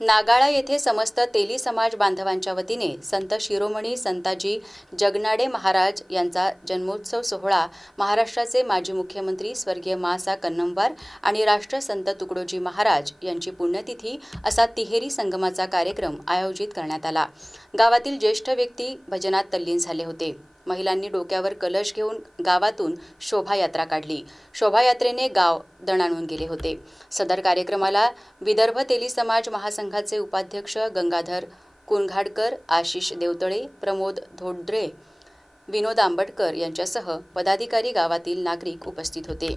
नागाळा येथे समस्त तेली समाज बांधवांच्या वतीने संत शिरोमणी संताजी जगनाडे महाराज यांचा जन्मोत्सव सोहळा महाराष्ट्राचे माजी मुख्यमंत्री स्वर्गीय मा.सा. कन्नमवार आणि राष्ट्रसंत तुकडोजी महाराज यांची पुण्यतिथी असा तिहेरी संगमाचा कार्यक्रम आयोजित करण्यात आला। गावातील ज्येष्ठ व्यक्ती भजनात तल्लीन झाले होते। महिलांनी डोक्यावर कलश घेऊन गावातून शोभायात्रा काढली। शोभायात्रेने गाव दणाणून गेले होते। सदर कार्यक्रमाला विदर्भ तेली समाज महासंघाचे उपाध्यक्ष गंगाधर कुनघाडकर, आशिष देवतळे, प्रमोद धोडरे, विनोद आंबटकर यांच्यासह पदाधिकारी, गावातील नागरिक उपस्थित होते।